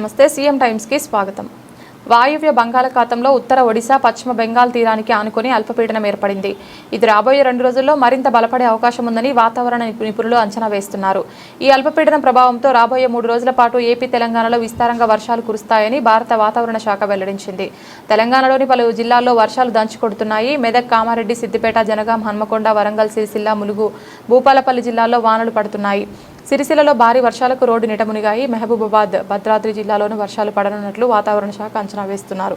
నమస్తే CM times కి స్వాగతం. వాయువ్య బంగాళాఖాతంలో ఉత్తర ఒడిశా పశ్చిమ బెంగాల్ తీరానికి ఆనుకొని అల్పపీడనం ఏర్పడింది. ఇది రాబోయే 2 రోజుల్లో మరింత బలపడే అవకాశం ఉందని వాతావరణ నిపుణులు అంచనా వేస్తున్నారు. ఈ అల్పపీడనం ప్రభావంతో రాబోయే 3 రోజుల పాటు ఏపీ తెలంగాణలో విస్తారంగా వర్షాలు కురుస్తాయని భారత వాతావరణ శాఖ వెల్లడించింది. తెలంగాణలోని పలు జిల్లాల్లో వర్షాలు దంచుకొడుతున్నాయి. మెదక్, కామారెడ్డి, సిద్దిపేట, జనగాం, హన్మకొండ, వరంగల్, సిరిసిల్ల, ములుగు, భూపాలపల్లి జిల్లాల్లో వానలు పడుతున్నాయి. సిరిసిల్లలో భారీ వర్షాలకు రోడ్డు నిటమునిగాయి. మహబూబాబాద్, భద్రాద్రి జిల్లాలోనూ వర్షాలు పడనున్నట్లు వాతావరణ శాఖ అంచనా వేస్తున్నారు.